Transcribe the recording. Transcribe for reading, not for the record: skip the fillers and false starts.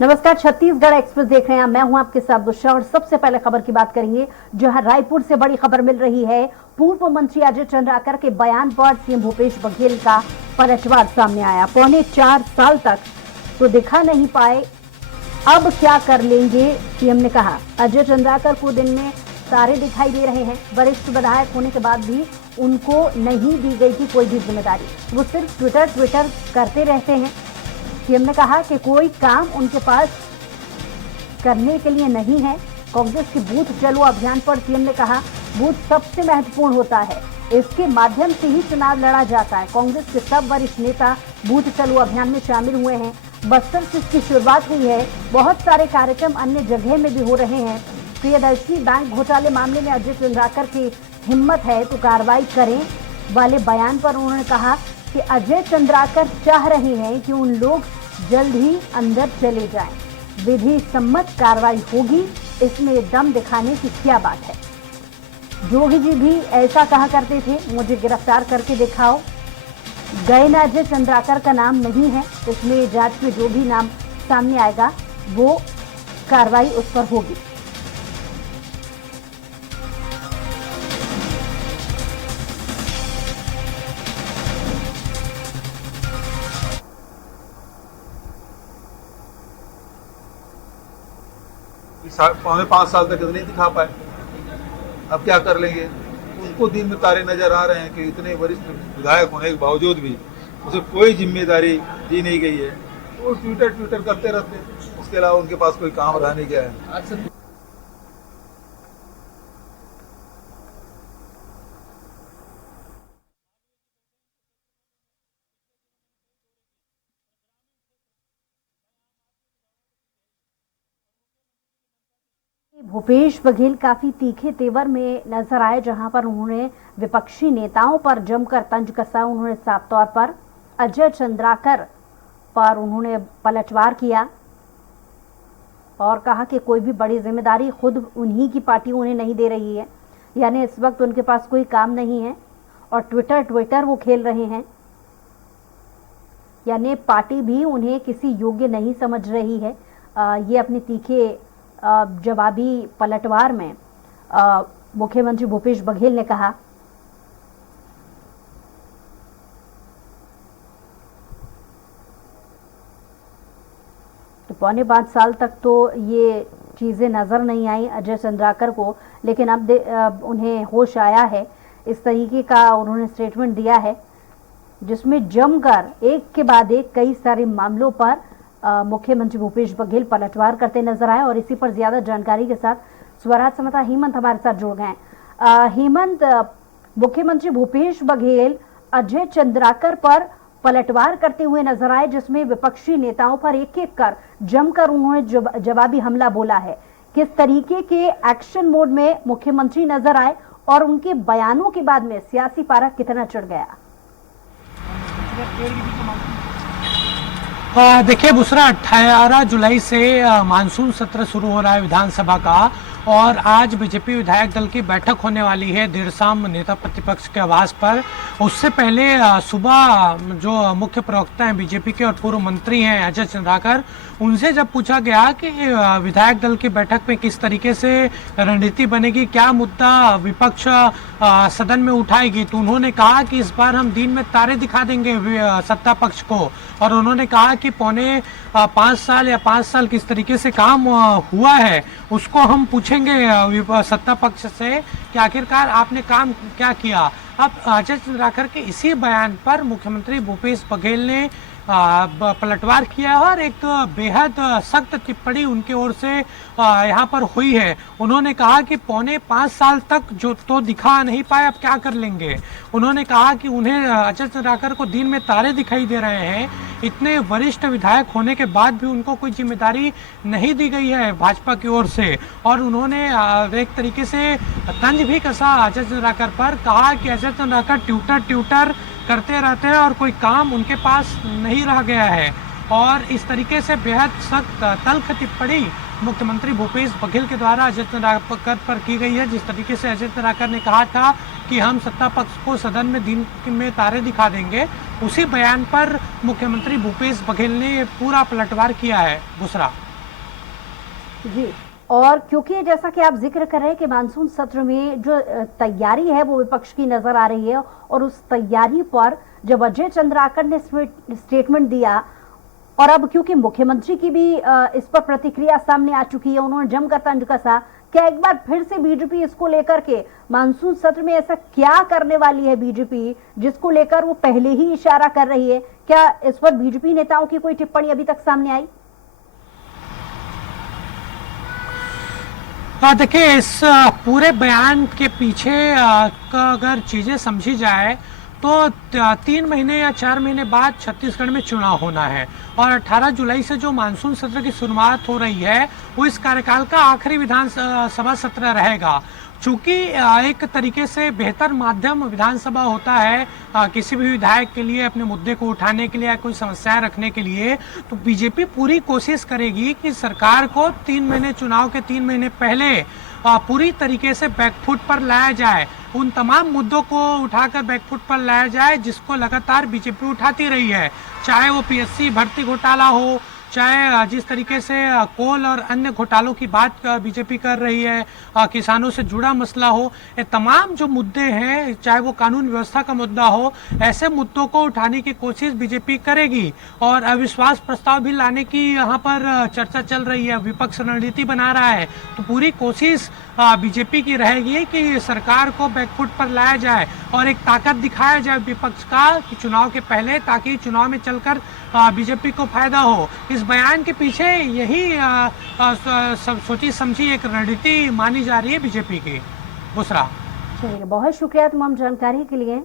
नमस्कार, छत्तीसगढ़ एक्सप्रेस देख रहे हैं। मैं हूं आपके साथ बुशरा और सबसे पहले खबर की बात करेंगे, जहां रायपुर से बड़ी खबर मिल रही है। पूर्व मंत्री अजय चंद्राकर के बयान पर सीएम भूपेश बघेल का पलटवार सामने आया। 4.25 साल तक तो दिखा नहीं पाए, अब क्या कर लेंगे, सीएम ने कहा। अजय चंद्राकर को दिन में तारे दिखाई दे रहे हैं। वरिष्ठ विधायक होने के बाद भी उनको नहीं दी गई थी कोई भी जिम्मेदारी, वो सिर्फ ट्विटर करते रहते हैं। सीएम ने कहा कि कोई काम उनके पास करने के लिए नहीं है। कांग्रेस की बूथ चलो अभियान पर सीएम ने कहा, बूथ सबसे महत्वपूर्ण होता है, इसके माध्यम से ही चुनाव लड़ा जाता है। कांग्रेस के सब वरिष्ठ नेता बूथ चलो अभियान में शामिल हुए हैं। बस्तर से इसकी शुरुआत हुई है, बहुत सारे कार्यक्रम अन्य जगह में भी हो रहे हैं। प्रियदर्शनी बैंक घोटाले मामले में अजय चंद्राकर की हिम्मत है तो कार्रवाई करें वाले बयान पर उन्होंने कहा कि अजय चंद्राकर चाह रहे हैं कि उन लोग जल्द ही अंदर चले जाएं। विधि सम्मत कार्रवाई होगी, इसमें दम दिखाने की क्या बात है। जोगी जी भी ऐसा कहा करते थे, मुझे गिरफ्तार करके दिखाओ। गए ना अजय चंद्राकर का नाम नहीं है, इसमें जांच में जो भी नाम सामने आएगा वो कार्रवाई उस पर होगी। पौने 5 साल तक नहीं दिखा पाए, अब क्या कर लेंगे। उनको दिन में तारे नजर आ रहे हैं कि इतने वरिष्ठ विधायक होने के बावजूद भी उसे कोई जिम्मेदारी दी नहीं गई है। तो वो ट्विटर करते रहते हैं, उसके अलावा उनके पास कोई काम रह नहीं गया है। भूपेश बघेल काफी तीखे तेवर में नजर आए, जहां पर उन्होंने विपक्षी नेताओं पर जमकर तंज कसा। उन्होंने साफ तौर पर अजय चंद्राकर पर उन्होंने पलटवार किया और कहा कि कोई भी बड़ी जिम्मेदारी खुद उन्हीं की पार्टी उन्हें नहीं दे रही है, यानी इस वक्त उनके पास कोई काम नहीं है और ट्विटर वो खेल रहे हैं, यानी पार्टी भी उन्हें किसी योग्य नहीं समझ रही है। ये अपने तीखे जवाबी पलटवार में मुख्यमंत्री भूपेश बघेल ने कहा। तो 4.25 साल तक तो ये चीजें नजर नहीं आई अजय चंद्राकर को, लेकिन अब उन्हें होश आया है। इस तरीके का उन्होंने स्टेटमेंट दिया है जिसमें जमकर एक के बाद एक कई सारे मामलों पर मुख्यमंत्री भूपेश बघेल पलटवार करते नजर आए। और इसी पर ज्यादा जानकारी के साथ स्वराज संवाददाता हेमंत हमारे साथ जुड़ गए। हेमंत, मुख्यमंत्री भूपेश बघेल अजय चंद्राकर पर पलटवार करते हुए नजर आए, जिसमें विपक्षी नेताओं पर एक एक कर जमकर उन्होंने जवाबी हमला बोला है। किस तरीके के एक्शन मोड में मुख्यमंत्री नजर आए और उनके बयानों के बाद में सियासी पारा कितना चढ़ गया? देखिए बुशरा, 18 जुलाई से मानसून सत्र शुरू हो रहा है विधानसभा का, और आज बीजेपी विधायक दल की बैठक होने वाली है देर शाम नेता प्रतिपक्ष के आवास पर। उससे पहले सुबह जो मुख्य प्रवक्ता हैं बीजेपी के और पूर्व मंत्री हैं अजय चंद्राकर, उनसे जब पूछा गया कि विधायक दल की बैठक में किस तरीके से रणनीति बनेगी, क्या मुद्दा विपक्ष सदन में उठाएगी, तो उन्होंने कहा कि इस बार हम दिन में तारे दिखा देंगे सत्ता पक्ष को। और उन्होंने कहा कि 5 साल किस तरीके से काम हुआ है उसको हम पूछेंगे सत्ता पक्ष से कि आखिरकार आपने काम क्या किया। अब अजय चंद्राकर के इसी बयान पर मुख्यमंत्री भूपेश बघेल ने पलटवार किया है और एक बेहद सख्त टिप्पणी उनकी ओर से यहाँ पर हुई है। उन्होंने कहा कि 4.25 साल तक जो तो दिखा नहीं पाए, अब क्या कर लेंगे। उन्होंने कहा कि उन्हें अजय चंद्राकर को दिन में तारे दिखाई दे रहे हैं, इतने वरिष्ठ विधायक होने के बाद भी उनको कोई जिम्मेदारी नहीं दी गई है भाजपा की ओर से। और उन्होंने एक तरीके से तंज भी कसा अजय चंद्राकर पर, कहा कि अजय चंद्राकर ट्विटर करते रहते हैं और कोई काम उनके पास नहीं रह गया है। और इस तरीके से बेहद सख्त तल्ख टिप्पणी मुख्यमंत्री भूपेश बघेल के द्वारा अजय चंद्राकर पर की गई है। जिस तरीके से अजय चंद्राकर ने कहा था कि हम सत्ता पक्ष को सदन में दिन में तारे दिखा देंगे, उसी बयान पर मुख्यमंत्री भूपेश बघेल ने पूरा पलटवार किया है। बुशरा। जी। और क्योंकि जैसा कि आप जिक्र कर रहे हैं कि मानसून सत्र में जो तैयारी है वो विपक्ष की नजर आ रही है, और उस तैयारी पर जब अजय चंद्राकर ने स्टेटमेंट दिया, और अब क्योंकि मुख्यमंत्री की भी इस पर प्रतिक्रिया सामने आ चुकी है, उन्होंने जमकर तंज कसा, क्या एक बार फिर से बीजेपी इसको लेकर के मानसून सत्र में ऐसा क्या करने वाली है बीजेपी जिसको लेकर वो पहले ही इशारा कर रही है? क्या इस पर बीजेपी नेताओं की कोई टिप्पणी अभी तक सामने आई? देखिए, इस पूरे बयान के पीछे का अगर चीजें समझी जाए तो 3 महीने या 4 महीने बाद छत्तीसगढ़ में चुनाव होना है, और 18 जुलाई से जो मानसून सत्र की शुरुआत हो रही है वो इस कार्यकाल का आखिरी विधानसभा सत्र रहेगा। चूंकि एक तरीके से बेहतर माध्यम विधानसभा होता है किसी भी विधायक के लिए अपने मुद्दे को उठाने के लिए या कोई समस्याएं रखने के लिए, तो बीजेपी पूरी कोशिश करेगी कि सरकार को 3 महीने, चुनाव के 3 महीने पहले पूरी तरीके से बैकफुट पर लाया जाए, उन तमाम मुद्दों को उठाकर बैकफुट पर लाया जाए जिसको लगातार बीजेपी उठाती रही है, चाहे वो पीएससी भर्ती घोटाला हो, चाहे जिस तरीके से कोल और अन्य घोटालों की बात बीजेपी कर रही है, किसानों से जुड़ा मसला हो, ये तमाम जो मुद्दे हैं, चाहे वो कानून व्यवस्था का मुद्दा हो, ऐसे मुद्दों को उठाने की कोशिश बीजेपी करेगी। और अविश्वास प्रस्ताव भी लाने की यहाँ पर चर्चा चल रही है, विपक्ष रणनीति बना रहा है, तो पूरी कोशिश बीजेपी की रहेगी कि सरकार को बैकफुट पर लाया जाए और एक ताकत दिखाया जाए विपक्ष का कि चुनाव के पहले, ताकि चुनाव में चलकर बीजेपी को फायदा हो। इस बयान के पीछे यही सोची समझी एक रणनीति मानी जा रही है बीजेपी की। बुसरा, चलिए, बहुत शुक्रिया तमाम जानकारी के लिए।